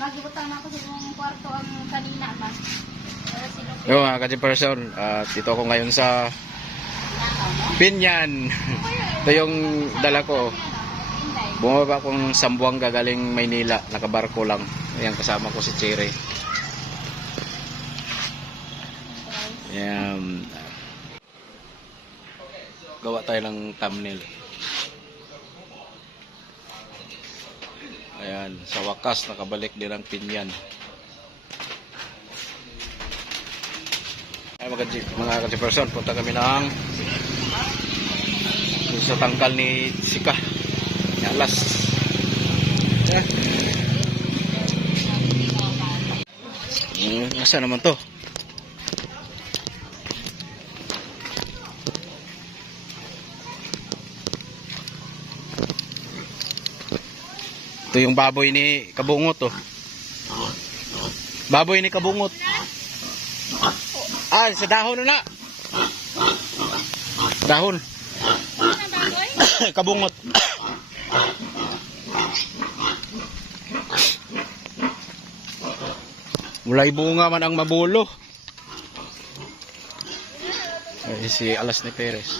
Magibutang na ako sa yung kwarto ang kanina man. Yo mga ka-person, dito ako ngayon sa Binyan. Ito yung dala ko. Bumaba akong Sambuanga galing Maynila, nakabarko lang. Ayan, kasama ko si Cherry. Ayan. Gawa tayo ng thumbnail. Ayan, sa wakas nakabalik din ang Binyan. Ay mga ka-person, punta kami ng sa tangkal ni Sika. Alas. Nasa naman to? Ito yung baboy ni Kabungot oh. Baboy ni Kabungot. Ah, sa dahon na. Dahon. Kabungot. Mulay bunga man ang mabulo. Ay, si Alas ni Perez.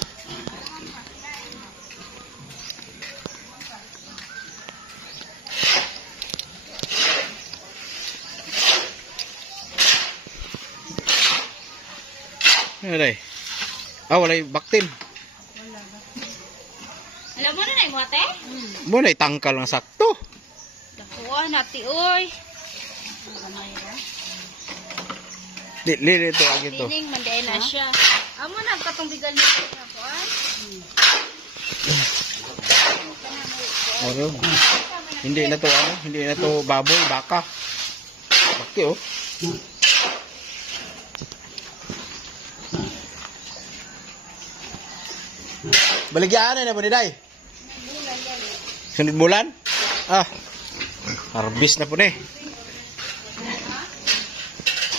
Walay. Walay baktim. Alam mo na na yung ate? Walay tangkal ng sakto. Dakuha nati oy. Dili ito agi to. Tining manday na siya. Amo na katong bigal ni ako ay. Hindi na to ano, hindi na to baboy, baka. Baki oh. Baligyan na ba ni Day? Sunod bulan? Harvest na po ni.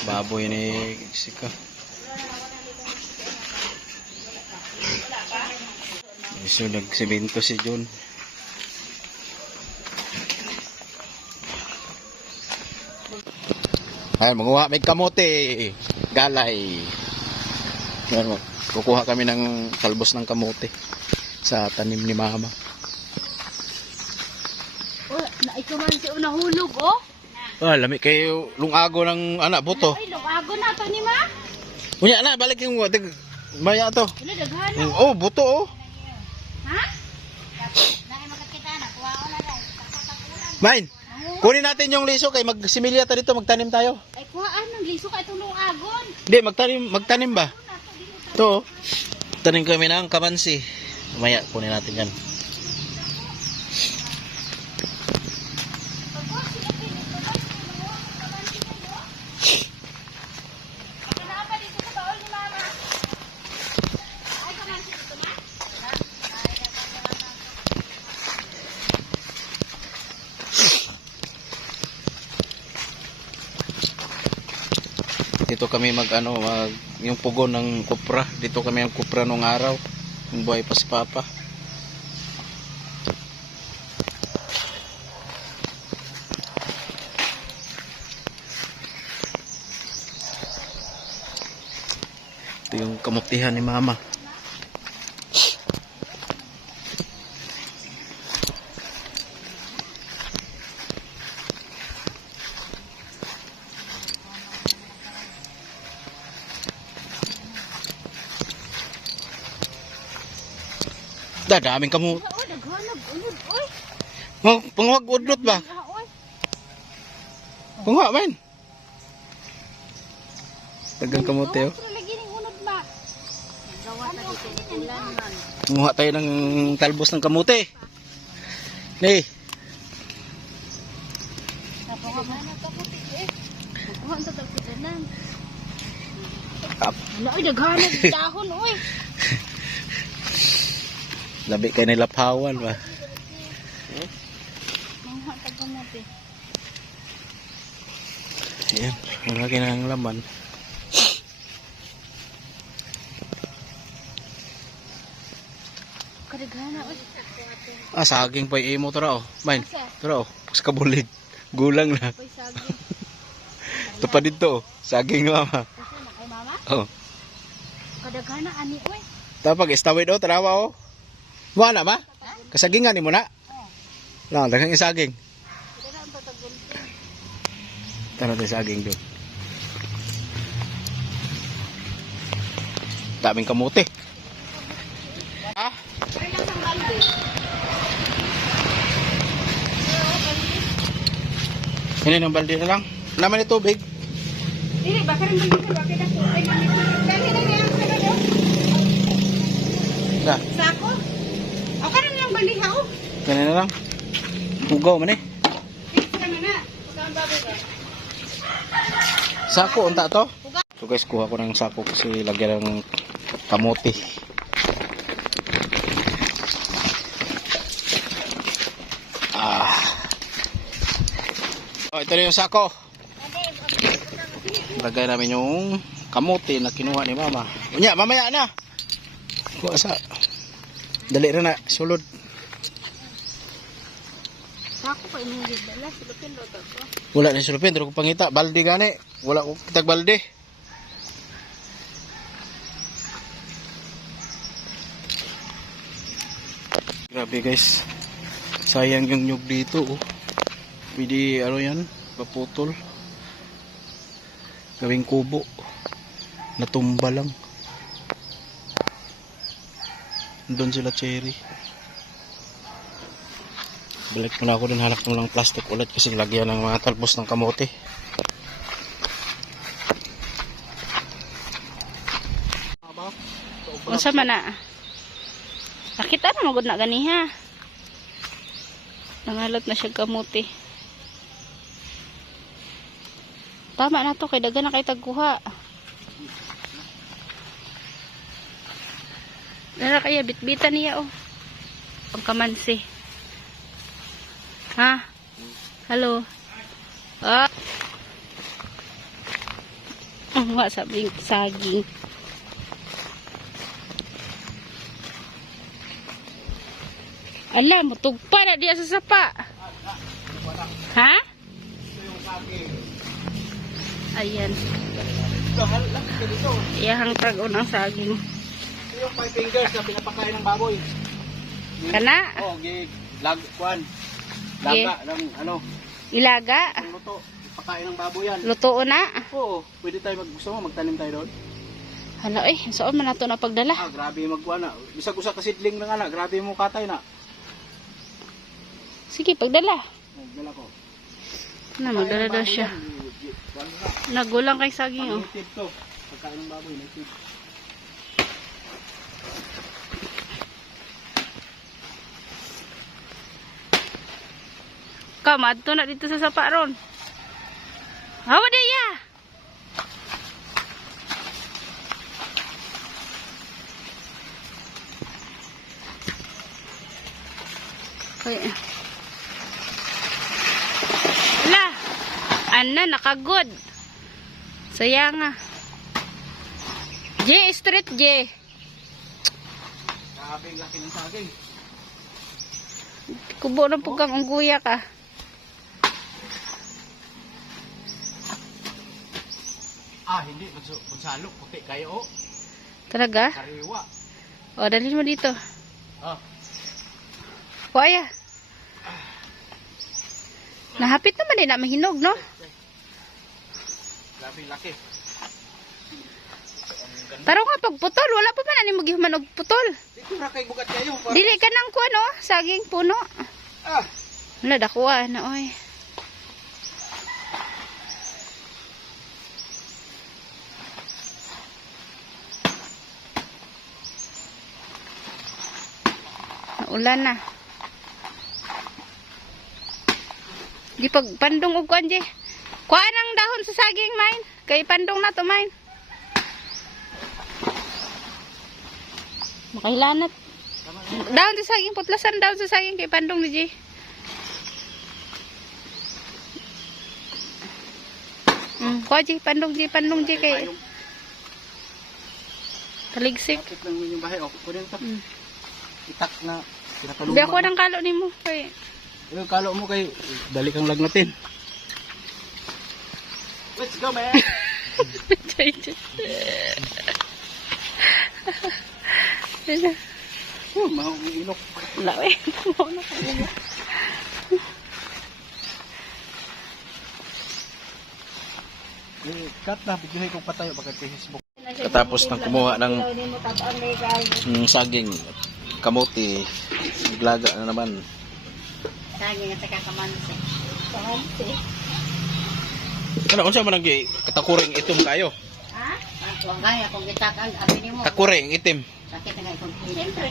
Baboy ni Sika. So nagsemento si John. Ayan, manguha may kamote, galay. Ayan, kukuha kami ng talbos ng kamote sa tanim ni Mama. Oh, na ito man si unahulog oh. Lami kayo lungago ng anak buto. Ay, lungago na to ni Ma. Unya na, balik yung maya to. Wala daghan. Oh, buto oh. Ha? Dahil makakita na, kuha ko na dahil. Main, kunin natin yung liso kay magsimilya ta dito, magtanim tayo. Ay, kuhaan ng liso ka itong lungagon. Hindi, magtanim ba? Ito, tanim kami ng kamansi. Maya, kunin natin yan. Dito kami yung pugon ng kupra. Dito kami ang kupra nung araw. Yung buhay pa si Papa. Ito yung kamutihan ni Mama. Daming kamu. Oh, daghanag unod oy. Pangwag udlot ba? Pangwa man. Tagang kamote oh. Lagi ning unod ba? Gawa ta dito ulan man. Kumuha tayo ng talbos ng kamote. Ni. Nakuha na kamote eh. Nakuha ta tagpunan. Kap. Ano ay daghanag dahon oy. Labi kay nila pawan ba. Mga tagamote. Ayan, ang laki ng laman. Kadagana oy. Saging pa imo to ra oh. Main. To ra oh, sa kabulig. Gulang na. Apoy saging. Ito pa dito. Saging ni mama. Kasi na kay mama. Oh. Kadagana ani oy. Tapos istawid o, tarawa o. Wala ba? Kasagingan ni mo na? Lang, daghang isaging. Kada ang patagunting. Tara tayo saging doon. Daming kamote. Ah? Pero lang sang balde. Ini ng balde na lang. Naman ito tubig. Dili ba karon balde sa bakit ako? Ay ganito. Dali na niya sa do. Da, Sako. O karon lang balde ha oh. ganun na lang. Hugaw man eh. Fix ka na. Pagkaan baboy ba? Sako, unta to. So guys, kuha ko ng sako kasi lagyan ng kamote. Ah. Oh, ito na yung sako. Lagay namin yung kamote na kinuha ni mama. Unya, mamaya na. Kuha sa. Dali rin na, sulod. Sako pa inyong dala. Silupin do to. Wala na sulupin, pero kung pangita, balde gani. Wala ko kitag balde. Grabe guys. Sayang yung nyug dito oh. Pwede ano yan, paputol. Gawing kubo. Natumba lang. Doon sila cherry. Balik mo na ako din, hanap mo lang plastic ulit kasi lagyan ng mga talbos ng kamote. Unsa man na? Nakita na magud na ganiha. Nangalat na siya kamuti. Tama na to kay dagan na kay tagkuha. Dara kaya bitbitan niya oh. Ang kamansi. Ha? Hello. Ah. Wa sabing saging. Alam mo, tugpa na diya sa sapa. Ha? Ayan. Iyahang tragon ang saging. Ito yung 5 fingers na pinapakain ng baboy. Kana? Oh, lagkuan. Laga ng ano, Ilaga? ang luto. Pakain ng baboy yan. Luto na? Oo, pwede tayo gusto mo magtanim tayo doon. Hala eh, saan man nato na pagdala? Ah, grabe magkuha na. Bisag usa ka seedling na nga na, grabe mo katay na. Sige, pagdala. Nagdala ko. Na, magdala daw siya. Nagulang kay saging oh. Native to. Pagkain ng baboy, native. Madto na dito sa sapa ron. Hawa daya. Kaya. Ala. Ana nakagod. Sayang nga. J street J. Grabe ang laki ng saging. Kubo na po kang ungguya ka. Ah, hindi. Magsalok. Puti kayo. Talaga? Kariwa. O, dalhin mo dito. Ah. Kuya. Nahapit naman din na mahinog, no? Grabe laki. Taro nga pagputol. Wala pa man ani mo gihuman og putol. Dito ra kay bugat kayo. Dili ka nang kuan, no? Saging puno. Ah. Wala, dakuha na, oy. Naulan na. Di pag pandong og kuan, je. Kuha ng dahon sa saging, main. Kay pandong na to, main. Makahilanat. Dahon sa saging, putlasan dahon sa saging kay pandong ni je. Kuha je, pandong je kay taligsik. Kapit lang yung bahay. O, kunin ito. Itak na. Di ako ng kalo ni mo. Kay Yung kalo mo kay dali kang lagnatin. go, man. Chay, chay. Mahulog. Lawe. Muna ka nila. Cut na, bigyan ko patayo pagkat kay Facebook. Katapos ng kumuha ng saging, kamote, naglaga na naman. Saging at saka kamansi. Kamansi. Ano, unsa man ang katakuring itim kayo? Ha? Ang kaya kung gitakang abini mo. Takuring itim. Sakit na ikon. Siyempre,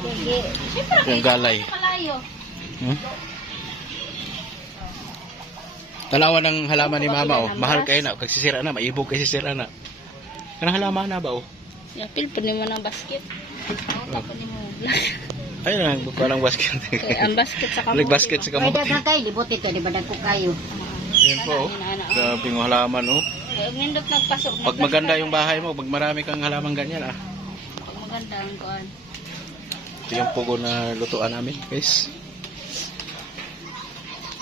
siyempre. Yung galay. Malayo. Dalawa ng halaman ni mama, oh. Mahal kayo na, kagsisira na, maibog kayo sisira na. Kanang halaman na ba, oh? Yapil, punin mo ng basket. Punin mo. Ayun na, buka ng basket. Ang basket sa kamote. Basket sa kamote. Ay, dagang kayo, libot ito, di ba nagko kayo? Yan po, oh. Grabe yung halaman, oh. Kaya nindot nagpasok. Pag maganda yung bahay mo, pag marami kang halaman ganyan, ah. Pag maganda ang kuan. Ito yung pugo na lutuan namin, guys.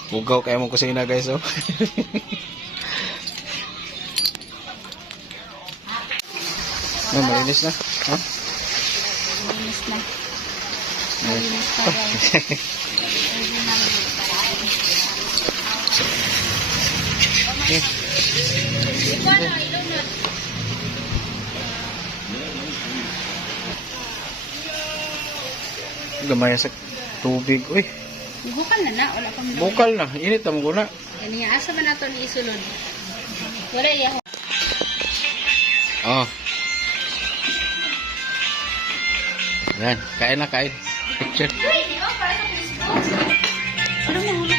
Bugaw kayo mong kusina, guys, oh. Oh, malinis na. Ha? Malinis na. Malinis pa guys. Gamay sa tubig. Uy, Bukal na na. Wala pang bukal na. Init na mo guna. Yan nga. Asa man nato ni isulod? Wala iya. Oh. Yan, kain na, kain. Picture. Ano mo?